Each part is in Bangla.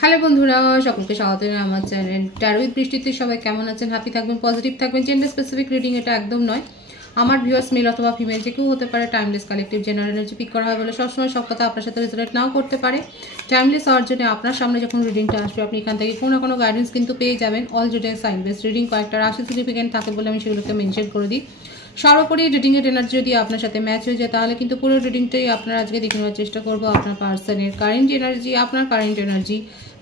হ্যালো বন্ধুরা, সকলকে স্বাগত জানাই আমার চ্যানেল ট্যারো উইথ বৃষ্টিতে। সবাই কেমন আছেন? হ্যাপি থাকবেন, পজিটিভ থাকবেন। জেন্ডার স্পেসিফিক রিডিং এটা একদম নয়। আমার ভিউয়ার্স মেল অথবা ফিমেল যে কেউ হতে পারে। Timeless collective general energy pick করা হয় বলে সবসময় সব কথা আপনার সাথে রেজোনেট নাও করতে পারে। টাইমলেস হওয়ার জন্য আপনার সামনে যখন রিডিংটা আসবে আপনি এখান থেকে কোনো না কোনো গাইডেন্স কিন্তু পেয়ে যাবেন। All zodiac sign base reading কয়েকটা রাশি সিগনিফিকেন্ট থাকে বলে আমি সেগুলোকে মেনশন করে দিই। সর্বোপরি রিডিংয়ের এনার্জি যদি আপনার সাথে ম্যাচ হয়ে যায় তাহলে কিন্তু পুরো রিডিংটাই আপনার আজকে দেখে নেওয়ার চেষ্টা করবো। আপনার পার্সনের কারেন্ট এনার্জি, আপনার কারেন্ট এনার্জি,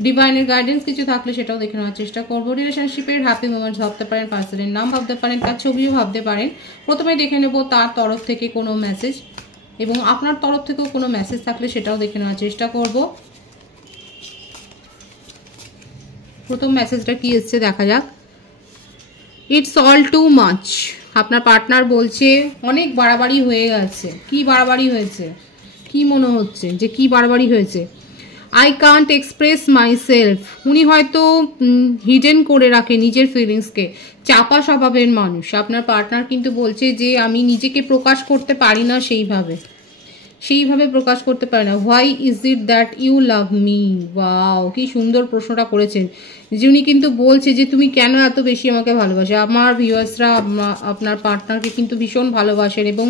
ডিভাইনের গাইডেন্স কিছু থাকলে সেটাও দেখে নেওয়ার চেষ্টা করবো। রিলেশনশিপের হ্যাপি মোমেন্টস ভাবতে পারেন, পার্সনের নাম ভাবতে পারেন, তার ছবিও ভাবতে পারেন। প্রথমে দেখে নেব তার তরফ থেকে কোনো মেসেজ এবং আপনার তরফ থেকেও কোনো মেসেজ থাকলে সেটাও দেখে নেওয়ার চেষ্টা করব। প্রথম মেসেজটা কি এসছে দেখা যাক। It's all too much. আপনার পার্টনার বলছে অনেক বাড়াবাড়ি হয়ে গেছে। কি বাড়াবাড়ি হয়েছে? কি মনে হচ্ছে যে কি বাড়াবাড়ি হয়েছে? I can't express my self. উনি হয়তো হিডেন করে রাখে নিজের ফিলিংসকে, চাপা স্বভাবের মানুষ। আপনার পার্টনার কিন্তু বলছে যে আমি নিজেকে প্রকাশ করতে পারি না, সেইভাবে প্রকাশ করতে পারে না। Why is it that you love me? Wow, কি সুন্দর প্রশ্নটা করেছেন। যে উনি কিন্তু বলছে যে তুমি কেন এত বেশি আমাকে ভালোবাসো। আমার ভিউয়ার্সরা আপনার পার্টনারকে কিন্তু ভীষণ ভালোবাসেন এবং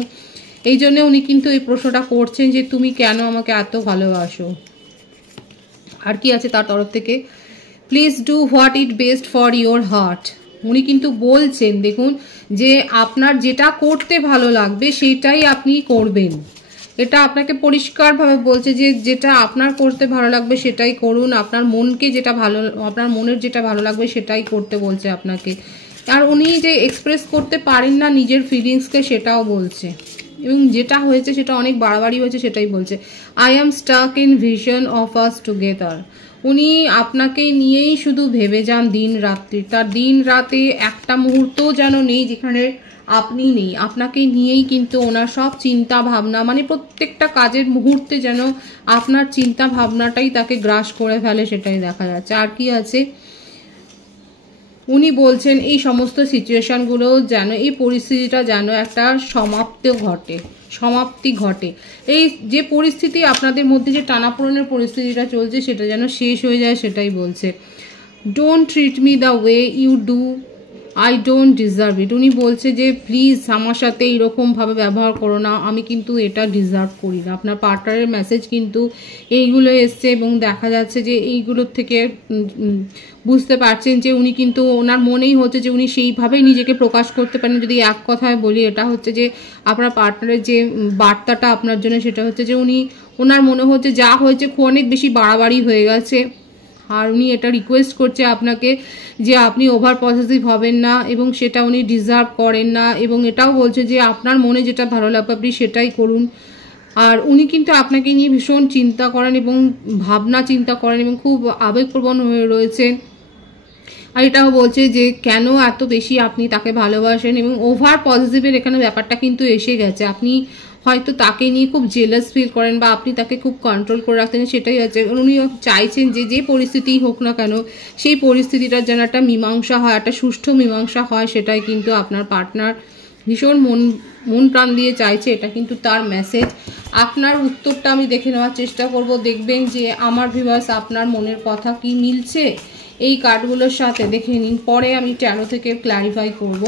এই জন্য উনি কিন্তু এই প্রশ্নটা করছেন যে তুমি কেন আমাকে এত ভালোবাসো। আর কি আছে তার তরফ থেকে? Please do what it best for your heart. উনি কিন্তু বলছেন দেখুন যে আপনার যেটা করতে ভালো লাগবে সেটাই আপনি করবেন। এটা আপনাকে পরিষ্কারভাবে বলছে যে যেটা আপনার করতে ভালো লাগবে সেটাই করুন। আপনার মনকে যেটা ভালো, আপনার মনের যেটা ভালো লাগবে সেটাই করতে বলছে আপনাকে। আর উনি যে এক্সপ্রেস করতে পারেন না নিজের ফিলিংসকে সেটাও বলছে এবং যেটা হয়েছে সেটা অনেক বাড়াবাড়ি হয়েছে সেটাই বলছে। I am stuck in vision of us together. উনি আপনাকে নিয়েই শুধু ভেবে যান দিন রাত্রি। তার দিন রাতে একটা মুহূর্তও যেন নেই যেখানে আপনি নেই। আপনাকে নিয়েই কিন্তু ওনার সব চিন্তা ভাবনা, মানে প্রত্যেকটা কাজের মুহূর্তে যেন আপনার চিন্তা ভাবনাটাই তাকে গ্রাস করে ফেলে, সেটাই দেখা যাচ্ছে। আর কি আছে? উনি বলছেন এই সমস্ত সিচুয়েশনগুলো যেন, এই পরিস্থিতিটা যেন একটা সমাপ্তি ঘটে। এই যে পরিস্থিতি আপনাদের মধ্যে, যে টানাপোড়েনের পরিস্থিতিটা চলছে সেটা যেন শেষ হয়ে যায়, সেটাই বলছে। Don't treat me the way you do, I don't deserve it. উনি বলছে যে প্লিজ আমার সাথে এইরকমভাবে ব্যবহার করো না, আমি কিন্তু এটা ডিজার্ভ করি না। আপনার পার্টনারের মেসেজ কিন্তু এইগুলো এসছে এবং দেখা যাচ্ছে যে এইগুলোর থেকে বুঝতে পারছেন যে উনি কিন্তু ওনার মনেই হচ্ছে যে উনি সেইভাবেই নিজেকে প্রকাশ করতে পারেন। যদি এক কথায় বলি এটা হচ্ছে যে আপনার পার্টনারের যে বার্তাটা আপনার জন্য সেটা হচ্ছে যে ওনার মনে হচ্ছে যা হয়েছে খুব অনেক বেশি বাড়াবাড়ি হয়ে গেছে। আর উনি এটা রিকোয়েস্ট করছে আপনাকে যে আপনি ওভার পসেসিভ হবেন না এবং সেটা উনি ডিজার্ভ করেন না। এবং এটাও বলছে যে আপনার মনে যেটা ভালো লাগবে আপনি সেটাই করুন। আর উনি কিন্তু আপনাকে নিয়ে ভীষণ চিন্তা করেন এবং ভাবনা চিন্তা করেন এবং খুব আবেগপ্রবণ হয়ে রয়েছেন। আর এটাও বলছে যে কেন এত বেশি আপনি তাকে ভালোবাসেন এবং ওভার পজিটিভের এখানে ব্যাপারটা কিন্তু এসে গেছে। আপনি হয়তো তাকে নিয়ে খুব জেলাস ফিল করেন বা আপনি তাকে খুব কন্ট্রোল করে রাখতেন, সেটাই আছে। উনি চাইছেন যে পরিস্থিতিই হোক না কেন সেই পরিস্থিতিটার যেন একটা মীমাংসা হয়, একটা সুষ্ঠু মীমাংসা হয়, সেটাই কিন্তু আপনার পার্টনার ভীষণ মন প্রাণ দিয়ে চাইছে। এটা কিন্তু তার মেসেজ। আপনার উত্তরটা আমি দেখে নেওয়ার চেষ্টা করব। দেখবেন যে আমার ভিউয়ার্স আপনার মনের কথা কি মিলছে এই কার্ডগুলোর সাথে, দেখে নিন। পরে আমি ট্যারো থেকে ক্ল্যারিফাই করব।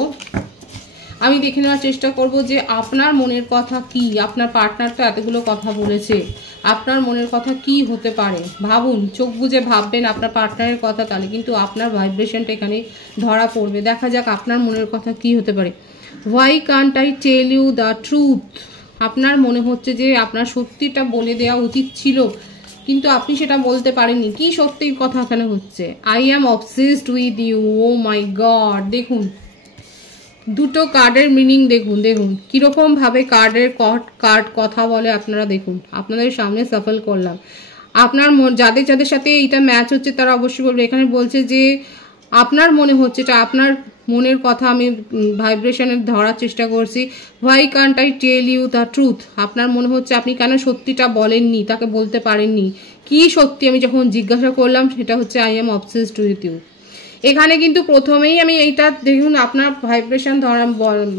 আমি দেখে নেওয়ার চেষ্টা করব যে আপনার মনের কথা কি। আপনার পার্টনার তো এতগুলো কথা বলেছে, আপনার মনের কথা কি হতে পারে ভাবুন। চোখ বুজে ভাববেন আপনার পার্টনারের কথা, তাহলে কিন্তু আপনার ভাইব্রেশনটা এখানে ধরা পড়বে। দেখা যাক আপনার মনের কথা কি হতে পারে। Why can't I tell you the truth? আপনার মনে হচ্ছে যে আপনার সত্যিটা বলে দেওয়া উচিত ছিল কিন্তু আপনি সেটা বলতে পারেননি। কি সত্যির কথা এখানে হচ্ছে? I am obsessed with you. Oh my god, দেখুন দুটো কার্ডের মিনিং দেখুন কিরকম ভাবে কার্ড কথা বলে। আপনারা দেখুন, আপনাদের সামনে সাফল করলাম। আপনার যাদের সাথে এইটা ম্যাচ হচ্ছে তারা অবশ্যই বলবে। এখানে বলছে যে আপনার মনে হচ্ছে, এটা আপনার মনের কথা আমি ভাইব্রেশনের ধরার চেষ্টা করছি। Why can't I tell you the truth? আপনার মনে হচ্ছে আপনি কেন সত্যিটা বলেননি, তাকে বলতে পারেননি। কি সত্যি আমি যখন জিজ্ঞাসা করলাম সেটা হচ্ছে I am obsessed with you. এখানে কিন্তু প্রথমেই আমি এইটা দেখুন আপনার ভাইব্রেশন ধরা,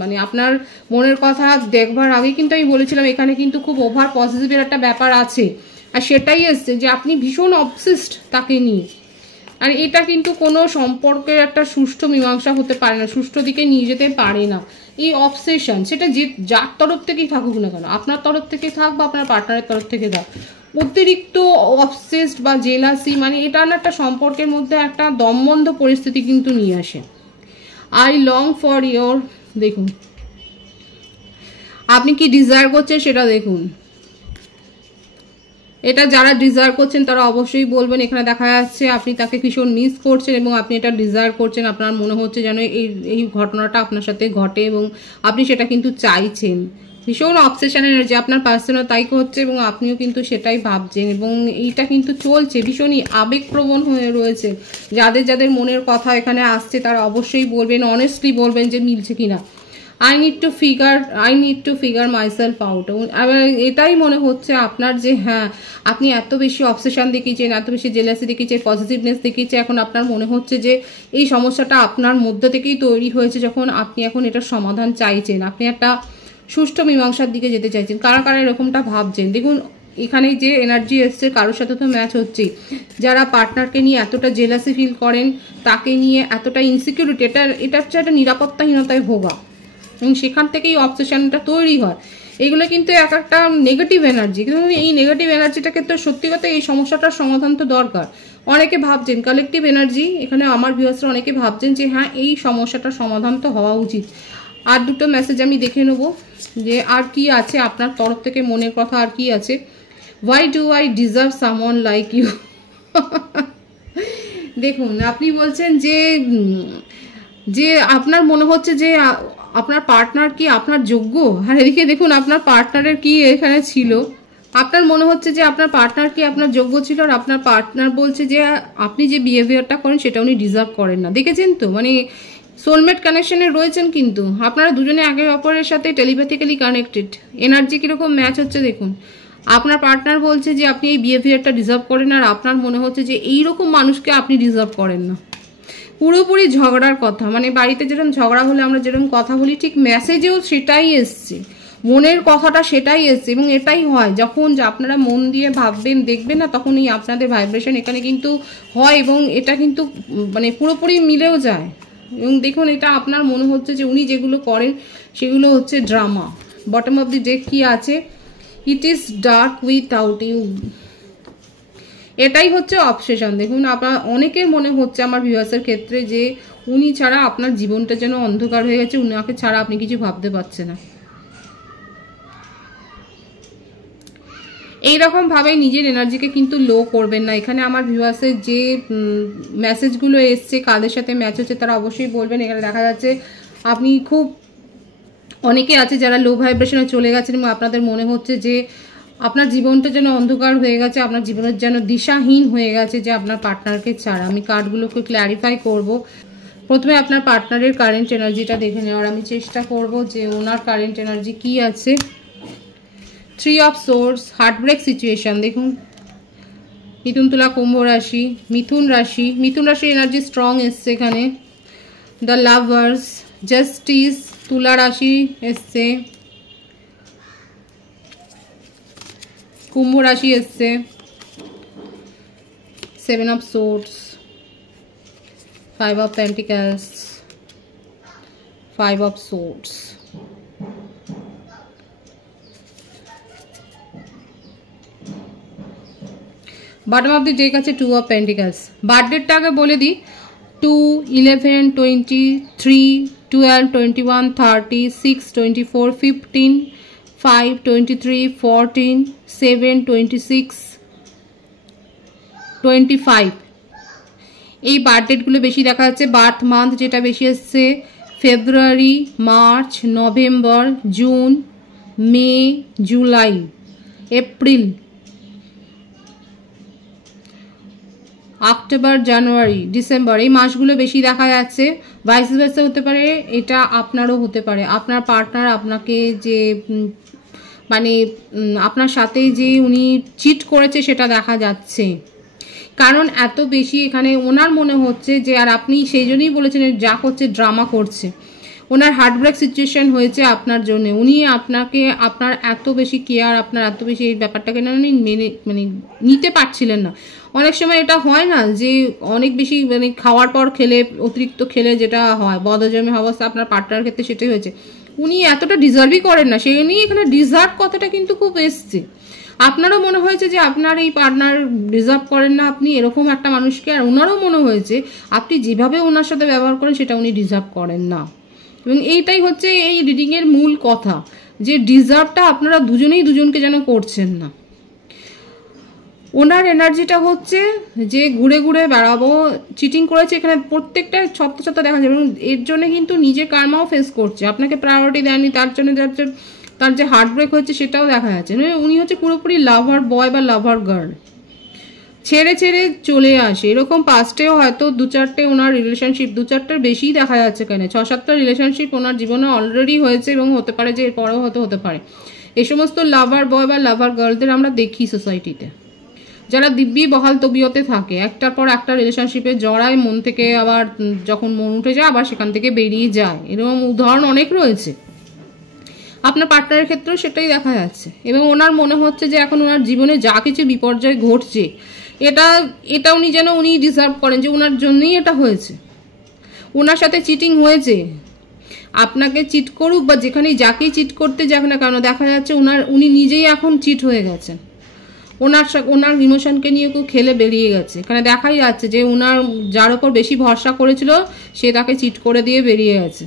মানে আপনার মনের কথা দেখবার আগে কিন্তু আমি বলেছিলাম এখানে কিন্তু খুব ওভার পজিটিভের একটা ব্যাপার আছে। আর সেটাই এসছে যে আপনি ভীষণ অবসেসড তাকে নিয়ে। আর এটা কিন্তু কোনো সম্পর্কের একটা সুষ্ঠু মীমাংসা হতে পারে না, সুষ্ঠু দিকে নিয়ে যেতে পারে না। এই অবসেশন সেটা যে যার তরফ থেকেই থাকুক না কেন, আপনার তরফ থেকে থাক বা আপনার পার্টনারের তরফ থেকে থাক, অতিরিক্ত অবসেসড বা জেলাসি মানে এটা না একটা সম্পর্কের মধ্যে একটা দমবন্ধ পরিস্থিতি কিন্তু নিয়ে আসে। আই লং ফর ইয়োর, দেখুন আপনি কি ডিজায়ার করছেন সেটা দেখুন। এটা যারা ডিজায়ার করছেন তারা অবশ্যই বলবেন। এখানে দেখা যাচ্ছে আপনি তাকে ভীষণ মিস করছেন এবং আপনি এটা ডিজায়ার করছেন, আপনার মনে হচ্ছে যেন এই ঘটনাটা আপনার সাথে ঘটে এবং আপনি সেটা কিন্তু চাইছেন। ভীষণ অবসেশন এনার্জি আপনার পার্সনও তাই হচ্ছে এবং আপনিও কিন্তু সেটাই ভাবছেন এবং এইটা কিন্তু চলছে, ভীষণই আবেগপ্রবণ হয়ে রয়েছে। যাদের যাদের মনের কথা এখানে আসছে তারা অবশ্যই বলবেন, অনেস্টলি বলবেন যে মিলছে কিনা। I need to figure myself out। আবার এটাই মনে হচ্ছে আপনার যে হ্যাঁ আপনি এত বেশি অবসেশন দেখিয়েছেন, এত বেশি জেলাসি দেখিয়েছেন, পজিটিভনেস দেখিয়েছে, এখন আপনার মনে হচ্ছে যে এই সমস্যাটা আপনার মধ্যে থেকেই তৈরি হয়েছে, যখন আপনি এখন এটার সমাধান চাইছেন, আপনি একটা সুষ্ঠু মীমাংসার দিকে যেতে চাইছেন। কারা কারা এরকমটা ভাবছেন দেখুন। এখানে যে এনার্জি এসছে কারোর সাথে তো ম্যাচ হচ্ছে। যারা পার্টনারকে নিয়ে এতটা জেলাসি ফিল করেন, তাকে নিয়ে এতটা ইনসিকিউরিটি, এটা হচ্ছে একটা নিরাপত্তাহীনতায় ভোগা এবং সেখান থেকেই অবসেশনটা তৈরি হয়। এগুলো কিন্তু এক একটা নেগেটিভ এনার্জি, কিন্তু এই নেগেটিভ এনার্জিটাকে তো সত্যি কথা এই সমস্যাটার সমাধান তো দরকার। অনেকে ভাবছেন কালেকটিভ এনার্জি, এখানে আমার ভিউয়ার্সরা অনেকে ভাবছেন যে হ্যাঁ এই সমস্যাটার সমাধান তো হওয়া উচিত। আর দুটো মেসেজ আমি দেখে নেব যে আর কি আছে আপনার তরফ থেকে, মনের কথা আর কি আছে। Why do I deserve someone like you. দেখুন আপনি বলছেন যে আপনার মনে হচ্ছে যে আপনার পার্টনার কি আপনার যোগ্য। আর এদিকে দেখুন আপনার পার্টনারের কি এখানে ছিল, আপনার মনে হচ্ছে যে আপনার পার্টনার কি আপনার যোগ্য ছিল, আর আপনার পার্টনার বলছে যে আপনি যে বিহেভিয়ারটা করেন সেটা উনি ডিজার্ভ করেন না। দেখেছেন তো, মানে সোলমেট কানেকশনে রয়েছেন কিন্তু আপনারা দুজনে একে অপরের সাথে টেলিপ্যাথিক্যালি কানেক্টেড। এনার্জি কীরকম ম্যাচ হচ্ছে দেখুন। আপনার পার্টনার বলছে যে আপনি এই বিহেভিয়ারটা ডিজার্ভ করেন, আর আপনার মনে হচ্ছে যে এইরকম মানুষকে আপনি ডিজার্ভ করেন না। পুরোপুরি ঝগড়ার কথা, মানে বাড়িতে যেরকম ঝগড়া হলে আমরা যেরকম কথা বলি, ঠিক মেসেজেও সেটাই এসছে, মনের কথাটা সেটাই এসছে। এবং এটাই হয় যখন আপনারা মন দিয়ে ভাববেন দেখবেন না, তখন এই আপনাদের ভাইব্রেশন এখানে কিন্তু হয় এবং এটা কিন্তু মানে পুরোপুরি মিলেও যায়। এবং দেখুন এটা আপনার মনে হচ্ছে যে উনি যেগুলো করেন সেগুলো হচ্ছে drama. Bottom of the deck কি আছে, it is dark without you. এটাই হচ্ছে অবসেশন। দেখুন আপনার অনেকের মনে হচ্ছে আমার ভিউয়ার্সের ক্ষেত্রে যে উনি ছাড়া আপনার জীবনটা যেন অন্ধকার হয়ে গেছে, উনাকে ছাড়া আপনি কিছু ভাবতে পারছেন না। এইরকম ভাবে নিজের এনার্জিকে কিন্তু লো করবেন না। এখানে আমার ভিউয়ার্সের যে মেসেজগুলো এসছে কাদের সাথে ম্যাচ হচ্ছে তারা অবশ্যই বলবেন। এখানে দেখা যাচ্ছে আপনি খুব অনেকে আছে যারা লো ভাইব্রেশনে চলে গেছেন এবং আপনাদের মনে হচ্ছে যে আপনার জীবনটা যেন অন্ধকার হয়ে গেছে, আপনার জীবনের যেন দিশাহীন হয়ে গেছে যে আপনার পার্টনারকে ছাড়া। আমি কার্ডগুলোকে ক্ল্যারিফাই করব। প্রথমে আপনার পার্টনারের কারেন্ট এনার্জিটা দেখে নেওয়ার আমি চেষ্টা করব যে ওনার কারেন্ট এনার্জি কি আছে। 3 অফ সোর্স, হার্টব্রেক সিচুয়েশন। দেখুন মিথুন, তুলা, কুম্ভ রাশি, মিথুন রাশির এনার্জি স্ট্রং এসছে এখানে। দ্য লাভার্স, জাস্টিস, তুলা রাশি এসছে, কুম্ভ রাশি এসছে, 7 of swords, 5 of pentacles, 5 of swords. Bottom of the day আছে 2 অফ পেন্টিকলস। বার্থডেটটা আগে বলে দিই, 2, 11, 23, 12, 21, 30, 6, 24, 15, 5, 23, 14, 7, 26, 25। এই বার্থডেটগুলো বেশি দেখা যাচ্ছে। বার্থ মান্থ যেটা বেশি এসছে ফেব্রুয়ারি, মার্চ, নভেম্বর, জুন, মে, জুলাই, এপ্রিল, অক্টোবর, জানুয়ারি, ডিসেম্বর, এই মাসগুলো বেশি দেখা যাচ্ছে। ভাইস ভার্সা হতে পারে, এটা আপনারও হতে পারে। আপনার পার্টনার আপনাকে যে মানে আপনার সাথে যে উনি চিট করেছে সেটা দেখা যাচ্ছে, কারণ এত বেশি এখানে ওনার মনে হচ্ছে যে, আর আপনি সেই জন্যই বলেছেন যা করছে ড্রামা করছে। ওনার হার্টব্রেক সিচুয়েশন হয়েছে আপনার জন্য, উনি আপনাকে আপনার এত বেশি কেয়ার, আপনার এত বেশি এই ব্যাপারটাকে না উনি মানে নিতে পারছিলেন না। অনেক সময় এটা হয় না যে অনেক বেশি মানে খাওয়ার পর খেলে, অতিরিক্ত খেলে যেটা হয় বদহজমি অবস্থা, আপনার পার্টনারের ক্ষেত্রে সেটাই হয়েছে। উনি এতটা ডিজার্ভই করেন না, সেই নিয়ে এখানে ডিজার্ভ কথাটা কিন্তু খুব এসছে। আপনারও মনে হয়েছে যে আপনার এই পার্টনার ডিজার্ভ করেন না আপনি এরকম একটা মানুষকে, আর ওনারও মনে হয়েছে আপনি যেভাবে ওনার সাথে ব্যবহার করেন সেটা উনি ডিজার্ভ করেন না। এবং এইটাই হচ্ছে এই রিডিংয়ের মূল কথা, যে ডিজার্ভটা আপনারা দুজনেই দুজনকে যেন করছেন না। ওনার এনার্জিটা হচ্ছে যে ঘুরে ঘুরে বেড়াবো, চিটিং করেছে এখানে প্রত্যেকটা ছত্র দেখা যাবে, এবং এর জন্য কিন্তু নিজের কার্মাও ফেস করছে, আপনাকে প্রায়োরিটি দেয়নি, তার জন্য তার যে হার্টব্রেক হচ্ছে সেটাও দেখা যাচ্ছে। উনি হচ্ছে পুরোপুরি লাভার বয় বা লাভার গার্ল, ছেড়ে ছেড়ে চলে আসে। এরকম পাস্টেও হয়তো 2-4টে ওনার রিলেশনশিপ, 2-4টের বেশিই দেখা যাচ্ছে, কেন 6-7টা রিলেশনশিপ ওনার জীবনে অলরেডি হয়েছে, এবং হতে পারে যে এরপরেও হয়তো হতে পারে। এই সমস্ত লাভার বয় বা লাভার গার্লদের আমরা দেখি সোসাইটিতে, যারা দিব্যি বহাল তবিয়তে থাকে, একটার পর একটা রিলেশনশিপে জড়ায়, মন থেকে আবার যখন মন উঠে যায় আবার সেখান থেকে বেরিয়ে যায়। এরকম উদাহরণ অনেক রয়েছে, আপনার পার্টনারের ক্ষেত্রেও সেটাই দেখা যাচ্ছে। এবং ওনার মনে হচ্ছে যে এখন ওনার জীবনে যা কিছু বিপর্যয় ঘটছে এটা উনি যেন উনি ডিজার্ভ করেন, যে ওনার জন্যই এটা হয়েছে। ওনার সাথে চিটিং হয়েছে, আপনাকে চিট করুক বা যেখানেই যাকেই চিট করতে যাক না কেন, দেখা যাচ্ছে উনি নিজেই এখন চিট হয়ে গেছেন। ওনার ইমোশনকে নিয়ে কেউ খেলে বেরিয়ে গেছে। এখানে দেখাই যাচ্ছে যে ওনার যার ওপর বেশি ভরসা করেছিল সে তাকে চিট করে দিয়ে বেরিয়ে গেছে।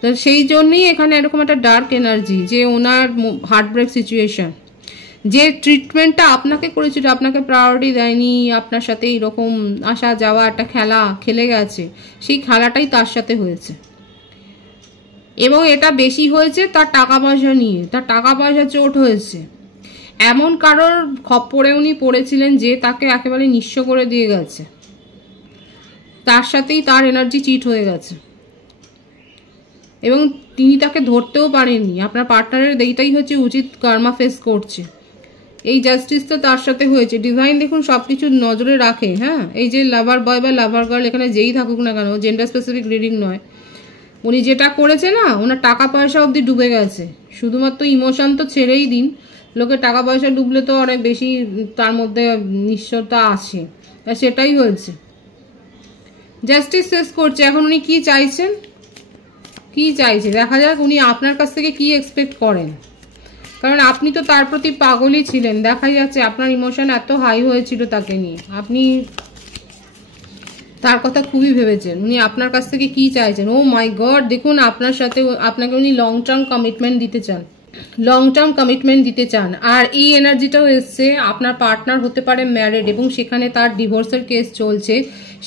তো সেই জন্যই এখানে এরকম একটা ডার্ক এনার্জি, যে ওনার হার্টব্রেক সিচুয়েশন, যে ট্রিটমেন্টটা আপনাকে করেছিল, আপনাকে প্রায়োরিটি দেয়নি, আপনার সাথে এরকম আসা যাওয়া একটা খেলা খেলে গেছে, সেই খেলাটাই তার সাথে হয়েছে। এবং এটা বেশি হয়েছে তার টাকা পয়সা নিয়ে, তার টাকা পয়সা চোট হয়েছে। এমন কারোর খপ্পরে উনি পড়েছিলেন যে তাকে একেবারে নিঃস্ব করে দিয়ে গেছে, তার সাথেই তার এনার্জি চিট হয়ে গেছে, এবং তিনি তাকে ধরতেও পারেননি। আপনার পার্টনারের এইটাই হচ্ছে উচিত কার্মা ফেস করছে। এই জাস্টিসটা তার সাথে হয়েছে। ডিভাইন দেখুন সব কিছু নজরে রাখে। হ্যাঁ, এই যে লাভার বয় বা লাভার গার্ল এখানে যেই থাকুক না কেন, জেন্ডার স্পেসিফিক রিডিং নয়, উনি যেটা করেছে না, ওনার টাকা পয়সা অবধি ডুবে গেছে। শুধুমাত্র ইমোশন তো ছেড়েই দিন, লোকের টাকা পয়সা ডুবলে তো অনেক বেশি তার মধ্যে নিশ্চয়তা আসে, সেটাই হয়েছে। জাস্টিস শেষ করছে। এখন উনি কি চাইছেন, কি চাইছে দেখা যাক উনি আপনার কাছ থেকে কি এক্সপেক্ট করেন, কারণ আপনি তো তার প্রতি পাগলই ছিলেন। দেখাই যাচ্ছে আপনার ইমোশন এত হাই হয়েছিল তাকে নিয়ে, আপনি তার কথা খুবই ভেবেছেন। উনি আপনার কাছ থেকে কি চাইছেন, ও মাই গড, দেখুন আপনার সাথে আপনাকে উনি লং টার্ম কমিটমেন্ট দিতে চান, লং টার্ম কমিটমেন্ট দিতে চান। আর এই এনার্জিটাও এসছে, আপনার পার্টনার হতে পারে ম্যারিড এবং সেখানে তার ডিভোর্সের কেস চলছে,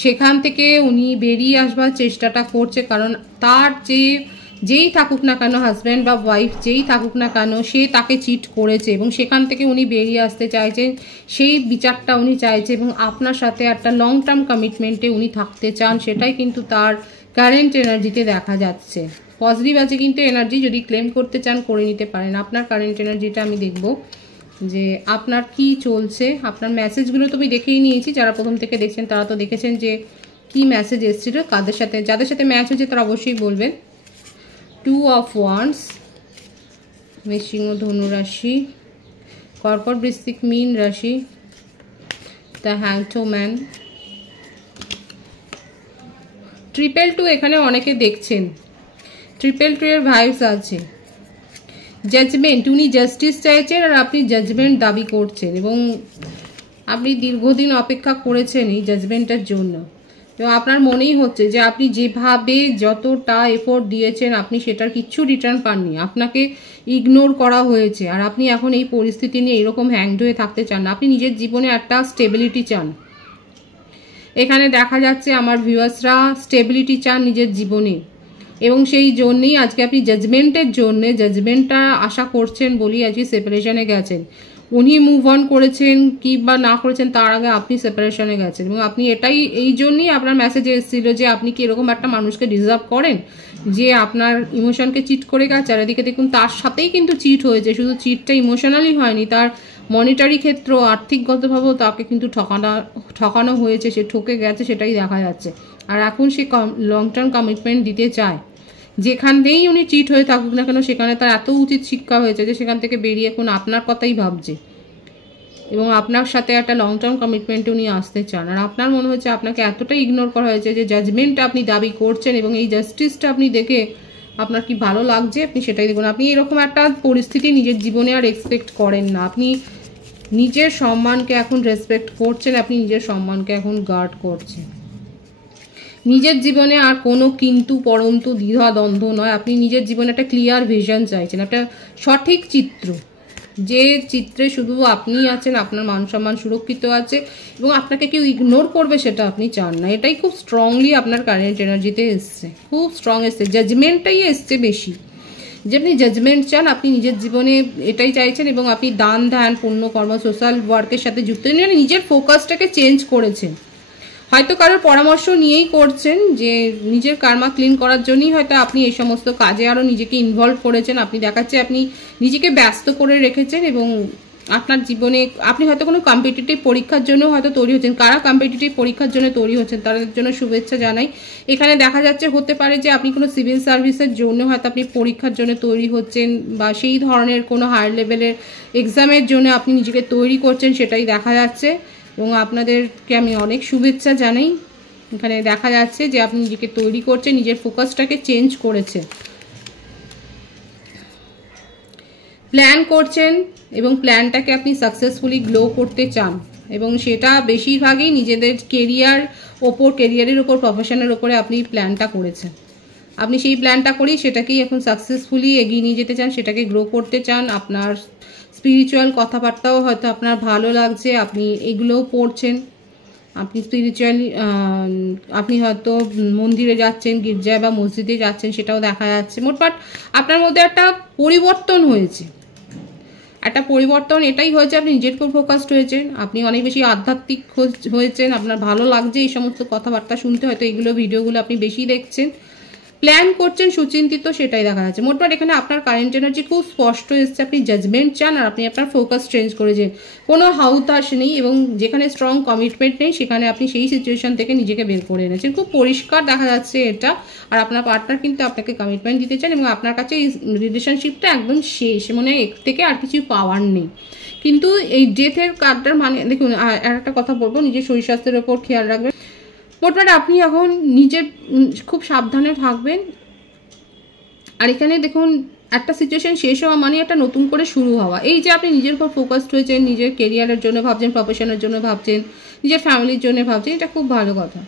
সেখান থেকে উনি বেরিয়ে আসবার চেষ্টাটা করছে, কারণ তার যেই থাকুক না কেন, হাজব্যান্ড বা ওয়াইফ যেই থাকুক না কেন, সে তাকে চিট করেছে এবং সেখান থেকে উনি বেরিয়ে আসতে চাইছেন, সেই বিচারটা উনি চাইছে এবং আপনার সাথে একটা লং টার্ম কমিটমেন্টে উনি থাকতে চান। সেটাই কিন্তু তার কারেন্ট এনার্জিতে দেখা যাচ্ছে। পজিটিভ আছে কিন্তু এনার্জি, যদি ক্লেম করতে চান করে নিতে পারেন। আপনার কারেন্ট এনার্জিটা আমি দেখব যে আপনার কি চলছে। আপনার মেসেজগুলো তো আমি দেখেই নিয়েছি, যারা প্রথম থেকে দেখছেন তারা তো দেখেছেন যে কি মেসেজ এসেছিল, কাদের সাথে, যাদের সাথে ম্যাচ হয়েছে তারা অবশ্যই বলবেন। 2 of Wands, মেষ-সিংহ ধনু রাশি, কর্কট বৃশ্চিক মীন রাশি, দ্য হ্যাংড ম্যান, 222 এখানে অনেকে দেখছেন, 222 এর ভাইবস আছে। জাজমেন্ট, উনি জাস্টিস চাইছেন আর আপনি জাজমেন্ট দাবি করছেন এবং আপনি দীর্ঘদিন অপেক্ষা করেছেন এই জাজমেন্টের জন্য, এবং আপনার মনেই হচ্ছে যে আপনি যেভাবে যতটা এফোর্ট দিয়েছেন আপনি সেটার কিচ্ছু রিটার্ন পাননি, আপনাকে ইগনোর করা হয়েছে, আর আপনি এখন এই পরিস্থিতি নিয়ে এরকম হ্যাংড হয়ে থাকতে চান না। আপনি নিজের জীবনে একটা স্টেবিলিটি চান। এখানে দেখা যাচ্ছে আমার ভিউয়ার্সরা স্টেবিলিটি চান নিজের জীবনে, এবং সেই জন্যই আজকে আপনি জাজমেন্টের জন্য জাজমেন্টটা আশা করছেন বলেই আজকে সেপারেশনে গেছেন। উনি মুভ অন করেছেন কি বা না করেছেন তার আগে আপনি সেপারেশনে গেছেন, এবং আপনি এটাই এই জন্যই আপনার মেসেজে এসেছিল যে আপনি কি এরকম একটা মানুষকে ডিজার্ভ করেন যে আপনার ইমোশনকে চিট করে গেছে। আর এদিকে দেখুন তার সাথেই কিন্তু চিট হয়েছে, শুধু চিটটা ইমোশনালি হয়নি, তার মনিটারি ক্ষেত্র আর্থিকগতভাবেও তাকে কিন্তু ঠকানো হয়েছে, সে ঠকে গেছে, সেটাই দেখা যাচ্ছে। আর এখন সে লং টার্ম কমিটমেন্ট দিতে চায়, যেখানেই উনি চিট হয়ে থাকুক না কেন সেখানে তার এত উচিত শিক্ষা হয়েছে যে সেখান থেকে বেরিয়ে এখন আপনার কথাই ভাবছে এবং আপনার সাথে একটা লং টার্ম কমিটমেন্টে উনি আসতে চান। আর আপনার মনে হচ্ছে আপনাকে এতটাই ইগনোর করা হয়েছে যে জাজমেন্টটা আপনি দাবি করছেন এবং এই জাস্টিসটা আপনি দেখে আপনার কি ভালো লাগছে আপনি সেটাই দেখুন। আপনি এরকম একটা পরিস্থিতি নিজের জীবনে আর এক্সপেক্ট করেন না। আপনি নিজের সম্মানকে এখন রেসপেক্ট করছেন, আপনি নিজের সম্মানকে এখন গার্ড করছেন। নিজের জীবনে আর কোনো কিন্তু পরন্তু দ্বিধা দ্বন্দ্ব নয়। আপনি নিজের জীবনে একটা ক্লিয়ার ভিশন চাইছেন, একটা সঠিক চিত্র, যে চিত্রে শুধু আপনি আছেন, আপনার মান সম্মান সুরক্ষিত আছে এবং আপনাকে কেউ ইগনোর করবে সেটা আপনি চান না। এটাই খুব স্ট্রংলি আপনার কারেন্ট এনার্জিতে এসছে, খুব স্ট্রং এসছে। জাজমেন্টটাই এসছে বেশি, যে আপনি জাজমেন্ট চান, আপনি নিজের জীবনে এটাই চাইছেন এবং আপনি দান ধ্যান পুণ্যকর্ম সোশ্যাল ওয়ার্কের সাথে যুক্ত নিজের ফোকাসটাকে চেঞ্জ করেছেন। হয়তো কারোর পরামর্শ নিয়েই করছেন, যে নিজের কার্মা ক্লিন করার জন্যই হয়তো আপনি এই সমস্ত কাজে আরও নিজেকে ইনভলভ করেছেন। আপনি দেখাচ্ছে আপনি নিজেকে ব্যস্ত করে রেখেছেন এবং আপনার জীবনে আপনি হয়তো কোনো কম্পিটিটিভ পরীক্ষার জন্য হয়তো তৈরি হচ্ছেন। কারা কম্পিটিটিভ পরীক্ষার জন্য তৈরি হচ্ছেন তাদের জন্য শুভেচ্ছা জানাই। এখানে দেখা যাচ্ছে হতে পারে যে আপনি কোনো সিভিল সার্ভিসের জন্য হয়তো আপনি পরীক্ষার জন্য তৈরি হচ্ছেন বা সেই ধরনের কোনো হায়ার লেভেলের এক্সামের জন্য আপনি নিজেকে তৈরি করছেন, সেটাই দেখা যাচ্ছে এবং আপনাদেরকে আমি অনেক শুভেচ্ছা জানাই। এখানে দেখা যাচ্ছে যে আপনি নিজেকে তৈরি করছেন, নিজের ফোকাসটাকে চেঞ্জ করেছে, প্ল্যান করছেন এবং প্ল্যানটাকে আপনি সাকসেসফুলি গ্লো করতে চান এবং সেটা বেশিরভাগই নিজেদের কেরিয়ারের ওপর প্রফেশনের ওপরে আপনি প্ল্যানটা করেছেন। আপনি সেই প্ল্যানটা করেই সেটাকেই এখন সাকসেসফুলি এগিয়ে নিয়ে যেতে চান, সেটাকে গ্রো করতে চান। আপনার স্পিরিচুয়াল কথাবার্তাও হয়তো আপনার ভালো লাগছে, আপনি এগুলোও পড়ছেন। আপনি স্পিরিচুয়ালি আপনি হয়তো মন্দিরে যাচ্ছেন, গির্জায় বা মসজিদে যাচ্ছেন, সেটাও দেখা যাচ্ছে। মোটমাট আপনার মধ্যে একটা পরিবর্তন হয়েছে, একটা পরিবর্তন এটাই হয়েছে, আপনি নিজের উপর ফোকাসড হয়েছেন, আপনি অনেক বেশি আধ্যাত্মিক হয়েছেন, আপনার ভালো লাগছে এই সমস্ত কথাবার্তা শুনতে, হয়তো এগুলো ভিডিওগুলো আপনি বেশি দেখছেন, প্ল্যান করছেন সুচিন্তিত, সেটাই দেখা যাচ্ছে। মোটমাট এখানে আপনার কারেন্ট এনার্জি খুব স্পষ্ট এসছে, আপনি জাজমেন্ট চান আর আপনি আপনার ফোকাস চেঞ্জ করেছেন। কোনো হাউতাশ নেই এবং যেখানে স্ট্রং কমিটমেন্ট নেই সেখানে আপনি সেই সিচুয়েশন থেকে নিজেকে বের করে এনেছেন। খুব পরিষ্কার দেখা যাচ্ছে এটা। আর আপনার পার্টনার কিন্তু আপনাকে কমিটমেন্ট দিতে চান এবং আপনার কাছে এই রিলেশনশিপটা একদম শেষ, মানে এর থেকে আর কিছু পাওয়ার নেই। কিন্তু এই ডেথের কার্ডটার মানে দেখুন, আর একটা কথা বলবো, নিজের শরীর স্বাস্থ্যের ওপর খেয়াল রাখবেন। মোটমাট আপনি এখন নিজে খুব সাবধানে থাকবেন। আর এখানে দেখুন, একটা সিচুয়েশন শেষ হওয়া মানে একটা নতুন করে শুরু হওয়া। এই যে আপনি নিজের উপর ফোকাসড হয়েছেন, নিজের কেরিয়ারের জন্য ভাবছেন, প্রফেশনের জন্য ভাবছেন, নিজের ফ্যামিলির জন্য ভাবছেন, এটা খুব ভালো কথা।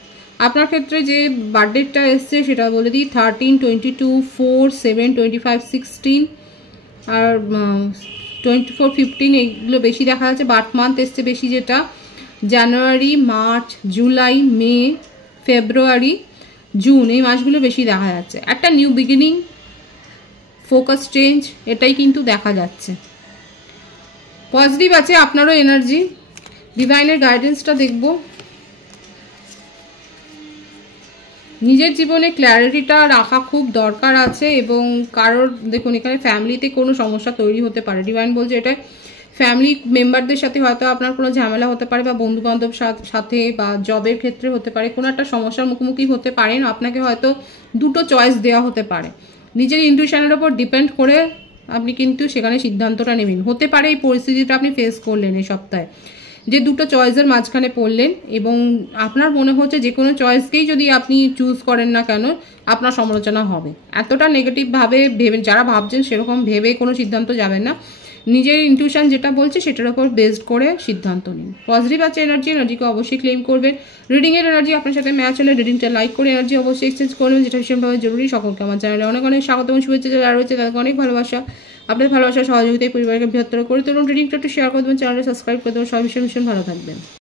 আপনার ক্ষেত্রে যে বার্থডেটা এসছে সেটা বলে দিই 13, 22, 4, 7, 25, 16 আর 24, 15 এইগুলো বেশি দেখা যাচ্ছে। বার্থ মান্থ এসছে বেশি, যেটা জানুয়ারি, মার্চ, জুলাই, মে, ফেব্রুয়ারি, জুন, এই মাসগুলো বেশি দেখা যাচ্ছে। একটা নিউ বিগিনিং, ফোকাস চেঞ্জ, এটাই কিন্তু দেখা যাচ্ছে। পজিটিভ আছে আপনারও এনার্জি। ডিভাইনের গাইডেন্সটা দেখব। নিজের জীবনে ক্ল্যারিটিটা রাখা খুব দরকার আছে এবং কারোর দেখুন এখানে ফ্যামিলিতে কোনো সমস্যা তৈরি হতে পারে। ডিভাইন বলছে এটা ফ্যামিলি মেম্বারদের সাথে হয়তো আপনার কোনো ঝামেলা হতে পারে বা বন্ধু বান্ধব সাথে বা জবের ক্ষেত্রে হতে পারে, কোনো একটা সমস্যার মুখোমুখি হতে পারেন। আপনাকে হয়তো দুটো চয়েস দেওয়া হতে পারে, নিজের ইনটিউশনের ওপর ডিপেন্ড করে আপনি কিন্তু সেখানে সিদ্ধান্তটা নেবেন। হতে পারে এই পরিস্থিতিটা আপনি ফেস করলেন এই সপ্তাহে, যে দুটো চয়েসের মাঝখানে পড়লেন এবং আপনার মনে হচ্ছে যে কোনো চয়েসকেই যদি আপনি চুজ করেন না কেন আপনার সমালোচনা হবে। এতটা নেগেটিভভাবে ভেবে, যারা ভাবছেন সেরকম ভেবে কোনো সিদ্ধান্ত যাবেন না। নিজের ইনটিউশন যেটা বলছে সেটার উপর বেসড করে সিদ্ধান্ত নিন। পজিটিভ আছে এনার্জিকে অবশ্যই ক্লেম করবেন। রিডিংয়ের এনার্জি আপনার সাথে ম্যাচ হলে রিডিংটা লাইক করে এনার্জি অবশ্যই এক্সচেঞ্জ করবেন, যেটা ভীষণভাবে জরুরি। সকলকে আমার চ্যানেলে অনেক অনেক স্বাগত এবং শুভেচ্ছা যারা রয়েছে তাদেরকে অনেক ভালোবাসা। আপনাদের ভালোবাসা সহযোগিতায় পরিবারকে বৃহত্তর করে তুলুন। রিডিংটা একটু শেয়ার করে দেবেন, চ্যানেলটা সাবস্ক্রাইব করে দেবেন। সবাই ভীষণ ভীষণ ভালো থাকবেন।